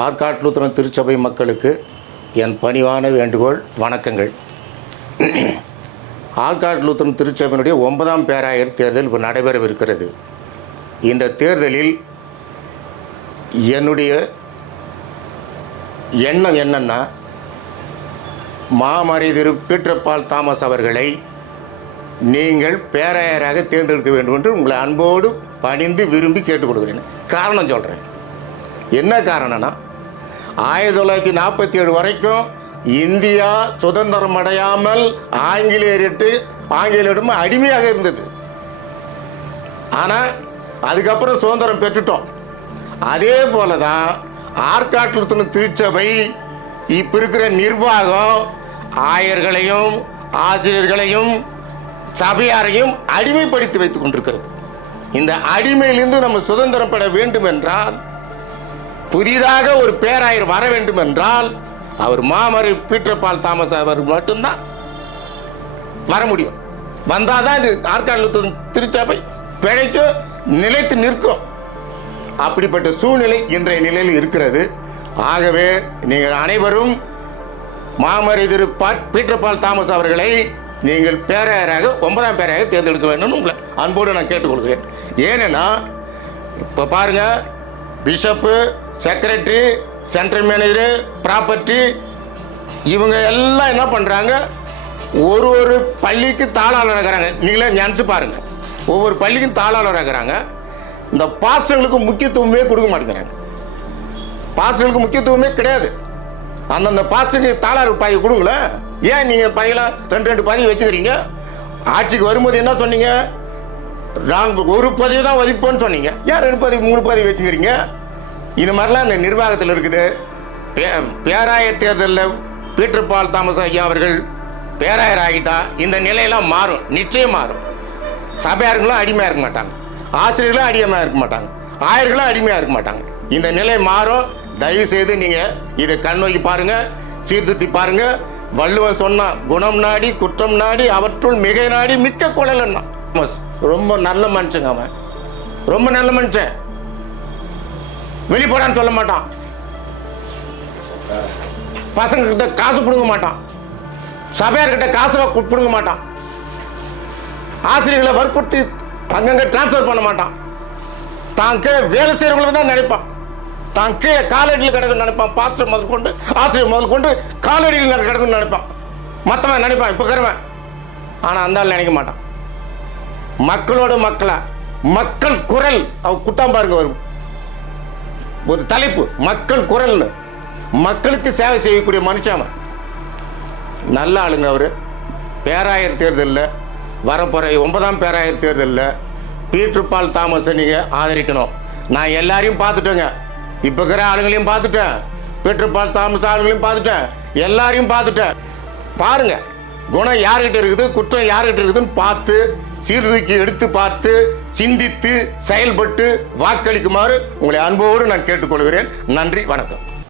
ஆற்காட்டுலுத்தரம் திருச்சபை மக்களுக்கு என் பணிவான வேண்டுகோள் வணக்கங்கள். ஆற்காட்டுலுத்தரம் திருச்சபையினுடைய ஒன்பதாம் பேராயர் தேர்தல் இப்போ நடைபெறவிருக்கிறது. இந்த தேர்தலில் என்னுடைய எண்ணம் என்னன்னா மாமறை திரு பீட்டர்பால் தாமஸ் அவர்களை நீங்கள் பேராயராக தேர்ந்தெடுக்க வேண்டும் என்று உங்களை அன்போடு பணிந்து விரும்பி கேட்டுக்கொள்கிறேன். காரணம் சொல்கிறேன் என்ன காரணம்னா ஆயிரத்தி தொள்ளாயிரத்தி நாற்பத்தி ஏழு வரைக்கும் இந்தியா சுதந்திரம் அடையாமல் ஆங்கிலேயரிட்டு ஆங்கிலேயரிடம் அடிமையாக இருந்தது. ஆனால் அதுக்கப்புறம் சுதந்திரம் பெற்றுட்டோம். அதே போல தான் ஆற்காட்டுல திருச்சபை இப்போ இருக்கிற நிர்வாகம் ஆயர்களையும் ஆசிரியர்களையும் சபையாரையும் அடிமைப்படுத்தி வைத்துக் கொண்டிருக்கிறது. இந்த அடிமையிலிருந்து நம்ம சுதந்திரம் பெற வேண்டும் என்றால் புதிதாக ஒரு பேராயர் வர வேண்டும் என்றால் அவர் மாமரு பீட்டர் பால் தாமஸ் அவர் மட்டும்தான் வர முடியும். வந்தால் தான் இது ஆற்காடு திருச்சபை பிழைக்கும் நிலைத்து நிற்கும். அப்படிப்பட்ட சூழ்நிலை இன்றைய நிலையில் இருக்கிறது. ஆகவே நீங்கள் அனைவரும் மாமரை திரு பா- பீட்டர் பால் தாமஸ் அவர்களை நீங்கள் பேராயராக ஒன்பதாம் பேராயராக தேர்ந்தெடுக்க வேண்டும். உங்களை அன்போடு நான் கேட்டுக்கொள்கிறேன். ஏனென்னா இப்போ பாருங்க bishop secretary central manager property இவங்க எல்லாம் என்ன பண்ணுறாங்க ஒரு ஒரு பள்ளிக்கு தாளாளர் இருக்கிறாங்க நீங்களே நினச்சி பாருங்க. ஒவ்வொரு பள்ளிக்கும் தாளாளர் இருக்கிறாங்க இந்த பாஸ்டர்களுக்கு முக்கியத்துவமே கொடுக்க மாட்டேங்கிறாங்க. பாஸ்டர்களுக்கு முக்கியத்துவமே கிடையாது. அந்தந்த பாஸ்டருக்கு தாளாளர் பதவி கொடுங்களேன். ஏன் நீங்கள் பதவியெல்லாம் ரெண்டு ரெண்டு பதவி வச்சுக்கிறீங்க? ஆட்சிக்கு வரும்போது என்ன சொன்னீங்க? நாங்கள் ஒரு பதிவு தான் வதிப்போன்னு சொன்னீங்க. ஏன் ரெண்டு பதிவு மூணு பதிவு வச்சுக்கிறீங்க? இது மாதிரிலாம் இந்த நிர்வாகத்தில் இருக்குது. பே பேராய தேர்தலில் பீட்டர் பால் தாமஸ் ஐயா அவர்கள் பேராயர் ஆகிட்டா இந்த நிலையெல்லாம் மாறும் நிச்சயம் மாறும். சபையார்களும் அடிமையாக இருக்க மாட்டாங்க. ஆசிரியர்களும் அடிமையாக இருக்க மாட்டாங்க. ஆயர்களும் அடிமையாக இருக்க மாட்டாங்க. இந்த நிலை மாறும். தயவு செய்து நீங்கள் இதை கண்ணோக்கி பாருங்கள் சீர்திருத்தி பாருங்கள் வள்ளுவன் சொன்னால் குணம் நாடி குற்றம் நாடி அவற்றுள் மிகை நாடி மிக்க குழலன்னா. ரொம்ப நல்ல மனுஷங்க அவன். ரொம்ப நல்ல மனுஷன். வெளிப்படான்னு சொல்ல மாட்டான். பசங்க கிட்ட காசு பிடுங்க மாட்டான். சபையார்கிட்ட காசு பிடுங்க மாட்டான். ஆசிரியர்களை வற்புறுத்தி அங்கங்கே டிரான்ஸ்ஃபர் பண்ண மாட்டான். தான் கீழே வேலை செய்கிறவங்கள தான் நினைப்பான். தான் கீழே காலடியில் கிடக்குன்னு நினைப்பான். பாஸ்டர் முதல் கொண்டு ஆசிரியர் முதல் கொண்டு காலடியில் கிடக்குன்னு நினைப்பான். மற்றவன் நினைப்பான் இப்போ கருவன் ஆனால் அந்த நினைக்க மாட்டான். மக்களோட மக்களா? மக்கள் குரல். அவ குட்டாம் பாருங்க வரும் ஒரு தலைப்பு. மக்கள் குரல்னு. மக்களுக்கு சேவை செய்யக்கூடிய மனுஷன் நல்ல ஆளுங்க அவர். பேராயர் தேர்தலில் வரப்போகிற ஒன்பதாம் பேராயர் தேர்தலில் பீட்டர் பால் தாமஸை நீங்கள் ஆதரிக்கணும். நான் எல்லாரையும் பார்த்துட்டேங்க. இப்போ இருக்கிற ஆளுங்களையும் பார்த்துட்டேன். பீட்டர் பால் தாமஸ் ஆளுங்களையும் பார்த்துட்டேன். எல்லாரையும் பார்த்துட்டேன். பாருங்கள் குணம் யார்கிட்ட இருக்குது குற்றம் யார்கிட்ட இருக்குதுன்னு பார்த்து சீர்தூக்கி எடுத்து பார்த்து சிந்தித்து செயல்பட்டு வாக்களிக்குமாறு உங்களை அன்போடு நான் கேட்டுக்கொள்கிறேன். நன்றி வணக்கம்.